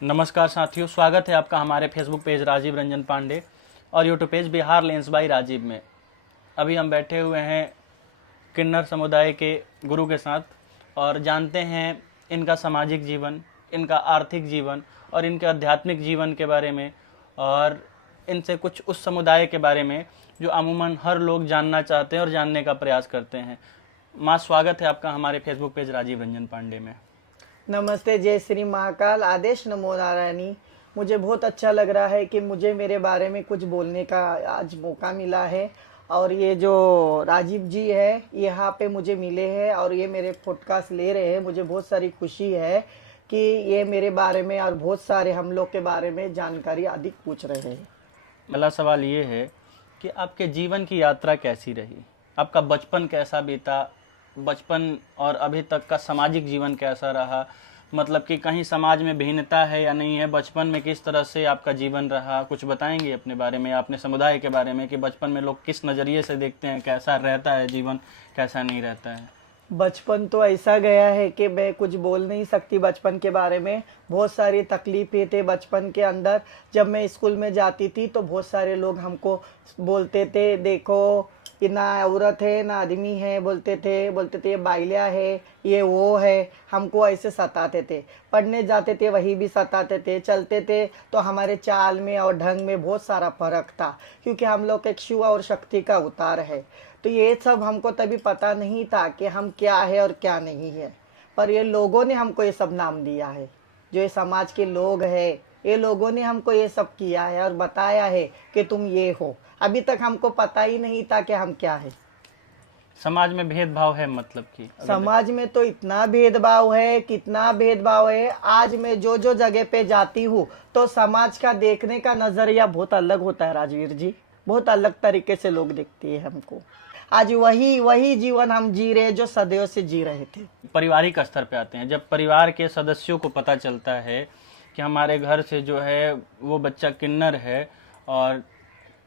नमस्कार साथियों, स्वागत है आपका हमारे फेसबुक पेज राजीव रंजन पांडे और YouTube page Bihar lens by Rajeev में। अभी हम बैठे हुए हैं किन्नर समुदाय के गुरु के साथ और जानते हैं इनका सामाजिक जीवन, इनका आर्थिक जीवन और इनके आध्यात्मिक जीवन के बारे में, और इनसे कुछ उस समुदाय के बारे में जो अमूमन हर लोग जानना चाहते हैं और जानने का प्रयास करते हैं। माँ, स्वागत है आपका हमारे फेसबुक पेज राजीव रंजन पांडे में। नमस्ते, जय श्री महाकाल, आदेश नमो नारायणी। मुझे बहुत अच्छा लग रहा है कि मुझे मेरे बारे में कुछ बोलने का आज मौका मिला है। और ये जो राजीव जी है यहाँ पे मुझे मिले हैं और ये मेरे पॉडकास्ट ले रहे हैं। मुझे बहुत सारी खुशी है कि ये मेरे बारे में और बहुत सारे हम लोग के बारे में जानकारी अधिक पूछ रहे हैं। पहला सवाल ये है कि आपके जीवन की यात्रा कैसी रही, आपका बचपन कैसा बीता, बचपन और अभी तक का सामाजिक जीवन कैसा रहा, मतलब कि कहीं समाज में भिन्नता है या नहीं है, बचपन में किस तरह से आपका जीवन रहा, कुछ बताएंगे अपने बारे में, अपने समुदाय के बारे में कि बचपन में लोग किस नज़रिए से देखते हैं, कैसा रहता है जीवन, कैसा नहीं रहता है। बचपन तो ऐसा गया है कि मैं कुछ बोल नहीं सकती बचपन के बारे में। बहुत सारी तकलीफें थे बचपन के अंदर। जब मैं स्कूल में जाती थी तो बहुत सारे लोग हमको बोलते थे, देखो कि ना औरत है ना आदमी है, बोलते थे ये बाइलिया है, ये वो है। हमको ऐसे सताते थे। पढ़ने जाते थे वही भी सताते थे। चलते थे तो हमारे चाल में और ढंग में बहुत सारा फर्क था, क्योंकि हम लोग एक शिव और शक्ति का अवतार है। तो ये सब हमको तभी पता नहीं था कि हम क्या है और क्या नहीं है। पर ये लोगों ने हमको ये सब नाम दिया है, जो ये समाज के लोग हैं, ये लोगों ने हमको ये सब किया है और बताया है कि तुम ये हो। अभी तक हमको पता ही नहीं था कि हम क्या है। समाज में भेदभाव है, मतलब कि समाज में तो इतना भेदभाव है, कितना भेदभाव है। आज मैं जो जो जगह पे जाती हूँ तो समाज का देखने का नजरिया बहुत अलग होता है राजवीर जी। बहुत अलग तरीके से लोग देखते हैं हमको। आज वही जीवन हम जी रहे हैं जो सदैव से जी रहे थे। पारिवारिक स्तर पे आते हैं, जब परिवार के सदस्यों को पता चलता है कि हमारे घर से जो है वो बच्चा किन्नर है और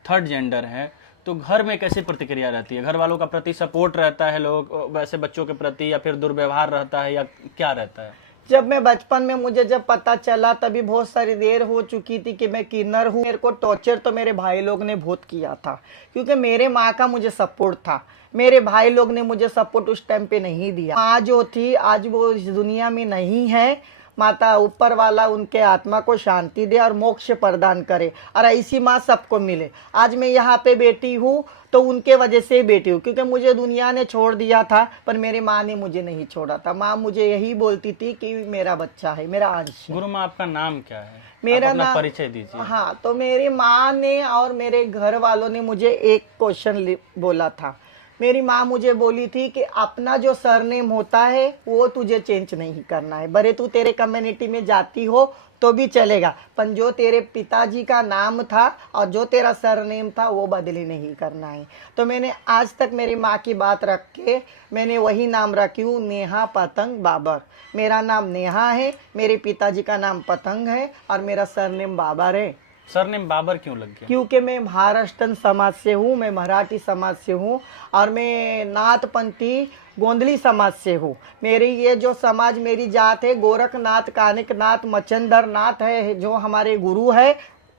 थर्ड जेंडर है, तो घर में कैसी प्रतिक्रिया रहती है? घर वालों का प्रति सपोर्ट रहता है लोग वैसे बच्चों के प्रति, या फिर दुर्व्यवहार रहता है, या क्या रहता है? जब मैं बचपन में मुझे जब पता चला तभी बहुत सारी देर हो चुकी थी कि मैं किन्नर हूँ। मेरे को टॉर्चर तो मेरे भाई लोग ने बहुत किया था, क्योंकि मेरे माँ का मुझे सपोर्ट था। मेरे भाई लोग ने मुझे सपोर्ट उस टाइम पे नहीं दिया। माँ जो थी आज वो इस दुनिया में नहीं है। माता ऊपर वाला उनके आत्मा को शांति दे और मोक्ष प्रदान करे, और ऐसी माँ सबको मिले। आज मैं यहाँ पे बैठी हूँ तो उनके वजह से ही बैठी हूँ, क्योंकि मुझे दुनिया ने छोड़ दिया था पर मेरी माँ ने मुझे नहीं छोड़ा था। माँ मुझे यही बोलती थी कि मेरा बच्चा है, मेरा अंश है। गुरु माँ, आपका नाम क्या है? मेरा आप अपना नाम, परिचय दीजिए। हाँ, तो मेरी माँ ने और मेरे घर वालों ने मुझे एक क्वेश्चन बोला था। मेरी माँ मुझे बोली थी कि अपना जो सरनेम होता है वो तुझे चेंज नहीं करना है। भले तू तेरे कम्युनिटी में जाती हो तो भी चलेगा, पर जो तेरे पिताजी का नाम था और जो तेरा सरनेम था वो बदली नहीं करना है। तो मैंने आज तक मेरी माँ की बात रख के मैंने वही नाम रखी हूँ, नेहा पतंग बाबर। मेरा नाम नेहा है, मेरे पिताजी का नाम पतंग है और मेरा सरनेम बाबर है। सरनेम बाबर क्यों लग गया? क्योंकि मैं महाराष्ट्रन समाज से हूँ, मैं मराठी समाज से हूँ और मैं नाथपंथी गोंदली समाज से हूँ। मेरी ये जो समाज, मेरी जात है गोरखनाथ, कानिकनाथ, मचंदर नाथ है, जो हमारे गुरु है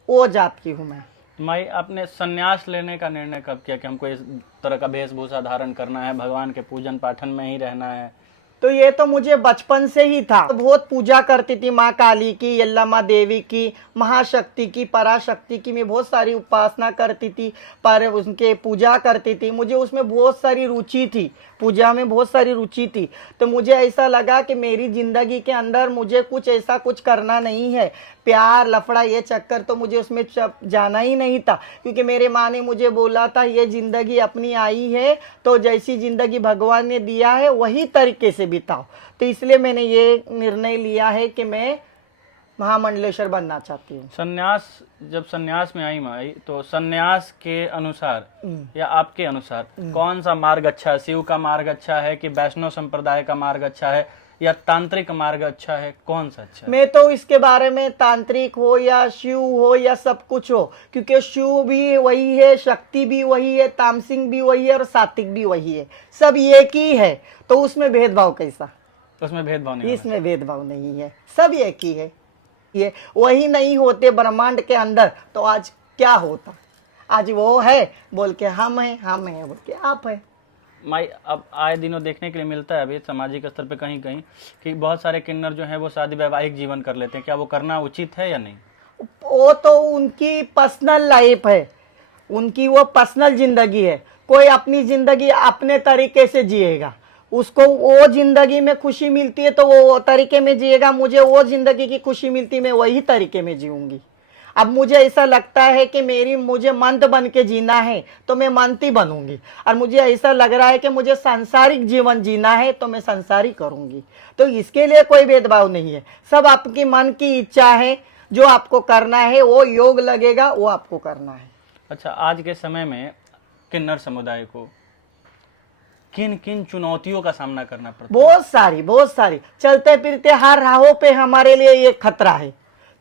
वो जात की हूँ मैं। माई, आपने संन्यास लेने का निर्णय कब किया कि हमको इस तरह का वेशभूषा धारण करना है, भगवान के पूजन पाठन में ही रहना है? तो ये तो मुझे बचपन से ही था। बहुत पूजा करती थी माँ काली की, यल्लम्मा देवी की, महाशक्ति की, पराशक्ति की। मैं बहुत सारी उपासना करती थी, पर उनके पूजा करती थी। मुझे उसमें बहुत सारी रुचि थी, पूजा में बहुत सारी रुचि थी। तो मुझे ऐसा लगा कि मेरी जिंदगी के अंदर मुझे कुछ ऐसा कुछ करना नहीं है। प्यार लफड़ा ये चक्कर तो मुझे उसमें जाना ही नहीं था, क्योंकि मेरे माँ ने मुझे बोला था ये जिंदगी अपनी आई है तो जैसी जिंदगी भगवान ने दिया है वही तरीके से बिताओ। तो इसलिए मैंने ये निर्णय लिया है कि मैं महामंडलेश्वर बनना चाहती हूँ। संन्यास, जब संन्यास में आई माई, तो संन्यास के अनुसार या आपके अनुसार कौन सा मार्ग अच्छा है? शिव का मार्ग अच्छा है कि वैष्णव संप्रदाय का मार्ग अच्छा है या तांत्रिक मार्ग अच्छा है? कौन सा अच्छा है? मैं तो इसके बारे में तांत्रिक हो या शिव हो या सब कुछ हो, क्योंकि शिव भी वही है, शक्ति भी वही है, तामसिंग भी वही है और सात्विक भी वही है, सब एक ही है। तो उसमें भेदभाव कैसा? उसमें भेदभाव नहीं होना इसमें भेदभाव नहीं है, सब एक ही है। ये वही नहीं होते ब्रह्मांड के अंदर तो आज क्या होता। आज वो है बोल के हम हैं बोल के आप है। माई अब आए दिनों देखने के लिए मिलता है अभी सामाजिक स्तर पे कहीं कहीं कि बहुत सारे किन्नर जो हैं वो शादी वैवाहिक जीवन कर लेते हैं। क्या वो करना उचित है या नहीं? वो तो उनकी पर्सनल लाइफ है, उनकी वो पर्सनल जिंदगी है। कोई अपनी जिंदगी अपने तरीके से जिएगा, उसको वो जिंदगी में खुशी मिलती है तो वो तरीके में जिएगा। मुझे वो जिंदगी की खुशी मिलती है, मैं वही तरीके में जीऊंगी। अब मुझे ऐसा लगता है कि मुझे मंत बन के जीना है तो मैं मंती बनूंगी, और मुझे ऐसा लग रहा है कि मुझे सांसारिक जीवन जीना है तो मैं संसारी करूंगी। तो इसके लिए कोई भेदभाव नहीं है, सब आपकी मन की इच्छा है। जो आपको करना है वो योग लगेगा वो आपको करना है। अच्छा, आज के समय में किन्नर समुदाय को किन किन चुनौतियों का सामना करना पड़ता है? बहुत सारी चलते फिरते हर राहों पे हमारे लिए ये खतरा है।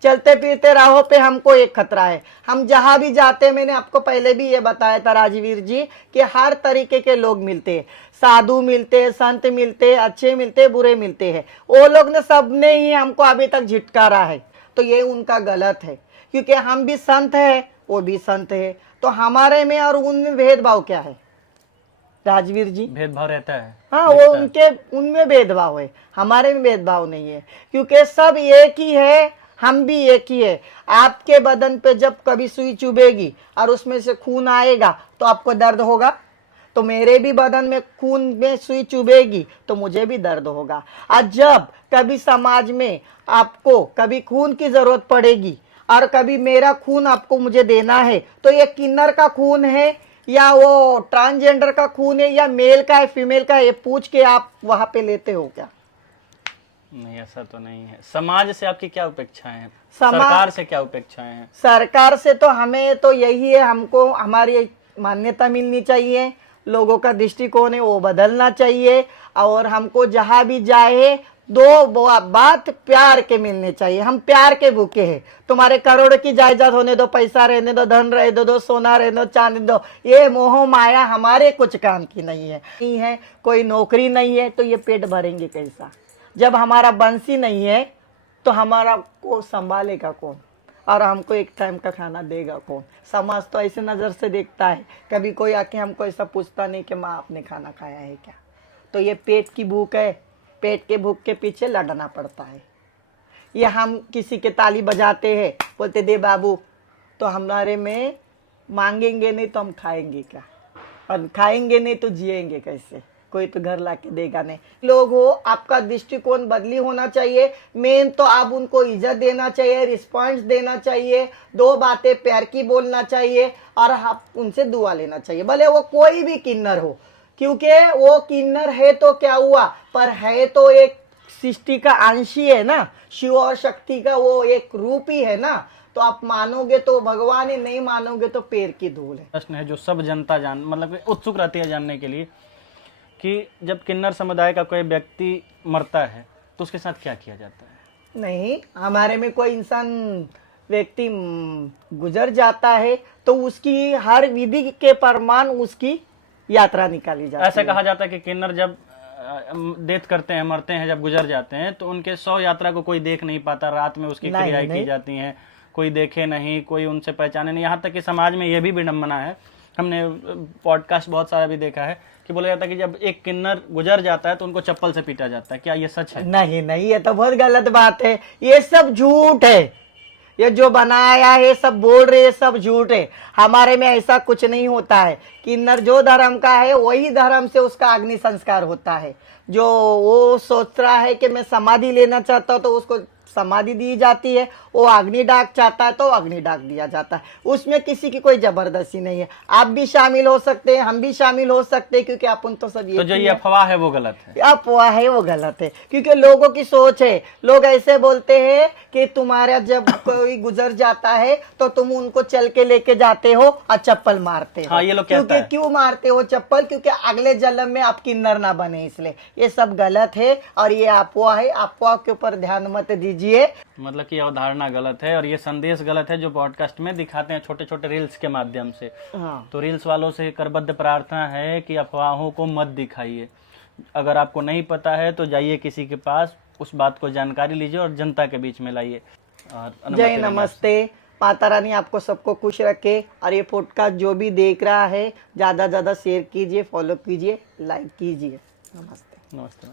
चलते फिरते राहों पे हमको एक खतरा है। हम जहां भी जाते हैं, मैंने आपको पहले भी ये बताया था राजवीर जी कि हर तरीके के लोग मिलते हैं, साधु मिलते हैं, संत मिलते हैं, अच्छे मिलते हैं, बुरे मिलते हैं। वो लोग ने सबने ही हमको अभी तक झिटकारा है, तो ये उनका गलत है। क्योंकि हम भी संत है, वो भी संत है, तो हमारे में और उनमें भेदभाव क्या है राजवीर जी? भेदभाव रहता है। हाँ, वो उनमें भेदभाव है, हमारे में भेदभाव नहीं है। क्योंकि सब एक ही है, हम भी एक ही है। आपके बदन पे जब कभी सुई चुभेगी और उसमें से खून आएगा तो आपको दर्द होगा, तो मेरे भी बदन में खून में सुई चुभेगी तो मुझे भी दर्द होगा। और जब कभी समाज में आपको कभी खून की जरूरत पड़ेगी और कभी मेरा खून आपको मुझे देना है, तो ये किन्नर का खून है या वो ट्रांसजेंडर का खून है या मेल का है फीमेल का है, ये पूछ के आप वहां पे लेते हो क्या? नहीं, ऐसा तो नहीं है। समाज से आपकी क्या अपेक्षाएं हैं? समाज- सरकार से क्या अपेक्षाएं हैं? सरकार से तो हमें तो यही है, हमको हमारी मान्यता मिलनी चाहिए, लोगों का दृष्टिकोण है वो बदलना चाहिए, और हमको जहां भी जाए दो बात प्यार के मिलने चाहिए। हम प्यार के भूखे हैं। तुम्हारे करोड़ की जायदाद होने दो, पैसा रहने दो, धन रहे दो, सोना रहने दो, चांदी दो, ये मोह माया हमारे कुछ काम की नहीं है। कोई नौकरी नहीं है तो ये पेट भरेंगे कैसा? जब हमारा बंसी नहीं है तो हमारा को संभालेगा कौन, और हमको एक टाइम का खाना देगा कौन? समाज तो ऐसे नज़र से देखता है, कभी कोई आके हमको ऐसा पूछता नहीं कि माँ आपने खाना खाया है क्या? तो ये पेट की भूख है, पेट के भूख के पीछे लड़ना पड़ता है। ये हम किसी के ताली बजाते हैं, बोलते दे बाबू, तो हमारे में मांगेंगे नहीं तो हम खाएंगे क्या, और खाएंगे नहीं तो जिएंगे कैसे? कोई तो घर लाके देगा नहीं। लोग हो, आपका दृष्टिकोण बदली होना चाहिए। मेन तो आप उनको इज्जत देना चाहिए, रिस्पॉन्स देना चाहिए, दो बातें प्यार की बोलना चाहिए, और आप उनसे दुआ लेना चाहिए, भले वो कोई भी किन्नर हो। क्योंकि वो किन्नर है तो क्या हुआ, पर है तो एक सृष्टि का अंश ही है ना, शिव और शक्ति का वो एक रूप ही है ना। तो आप मानोगे तो भगवान है, नहीं मानोगे तो पैर की धूल है। प्रश्न है जो सब जनता मतलब उत्सुक रहती है जानने के लिए कि जब किन्नर समुदाय का कोई व्यक्ति मरता है तो उसके साथ क्या किया जाता है? नहीं, हमारे में कोई इंसान व्यक्ति गुजर जाता है तो उसकी हर विधि के प्रमाण उसकी यात्रा निकाली जाती है। ऐसा कहा जाता है कि किन्नर जब डेथ करते हैं, मरते हैं, जब गुजर जाते हैं तो उनके 100 यात्रा को कोई देख नहीं पाता, रात में उसकी क्रियाएं की जाती हैं, कोई देखे नहीं, कोई उनसे पहचाने नहीं। यहाँ तक कि समाज में यह भी विडंबना है, हमने पॉडकास्ट बहुत सारा भी देखा है कि बोला जाता है कि जब एक किन्नर गुजर जाता है तो उनको चप्पल से पीटा जाता है। क्या ये सच है? नहीं, ये तो बहुत गलत बात है, ये सब झूठ है। ये जो बनाया है सब बोल रहे हैं, सब झूठ है। हमारे में ऐसा कुछ नहीं होता है। किन्नर जो धर्म का है वही धर्म से उसका अग्नि संस्कार होता है। जो वो सोच रहा है कि मैं समाधि लेना चाहता हूँ तो उसको समाधि दी जाती है, वो अग्नि डाक चाहता है तो अग्नि डाक दिया जाता है। उसमें किसी की कोई जबरदस्ती नहीं है। आप भी शामिल हो सकते हैं, हम भी शामिल हो सकते हैं, क्योंकि अपन तो सब तो जो ये अफवाह है वो गलत है। अफवाह है वो गलत है, क्योंकि लोगों की सोच है। लोग ऐसे बोलते हैं कि तुम्हारा जब कोई गुजर जाता है तो तुम उनको चल के लेके जाते हो और चप्पल मारते हो। हाँ, ये लोग कहता है। क्यों मारते हो चप्पल? क्योंकि अगले जन्म में आप किन्नर ना बने, इसलिए। ये सब गलत है और ये अफवाह है। अफवाह के ऊपर ध्यान मत दीजिए। मतलब कि अवधारणा गलत है और ये संदेश गलत है जो पॉडकास्ट में दिखाते हैं छोटे छोटे रील्स के माध्यम से। हाँ। तो रील्स वालों से करबद्ध प्रार्थना है कि अफवाहों को मत दिखाइए। अगर आपको नहीं पता है तो जाइए किसी के पास, उस बात को जानकारी लीजिए और जनता के बीच में लाइए। और जय अनुमति लेंगे आपसे। नमस्ते। माता रानी आपको सबको खुश रखे। और ये पॉडकास्ट जो भी देख रहा है ज़्यादा ज़्यादा शेयर कीजिए, फॉलो कीजिए, लाइक कीजिए। नमस्ते। नमस्ते।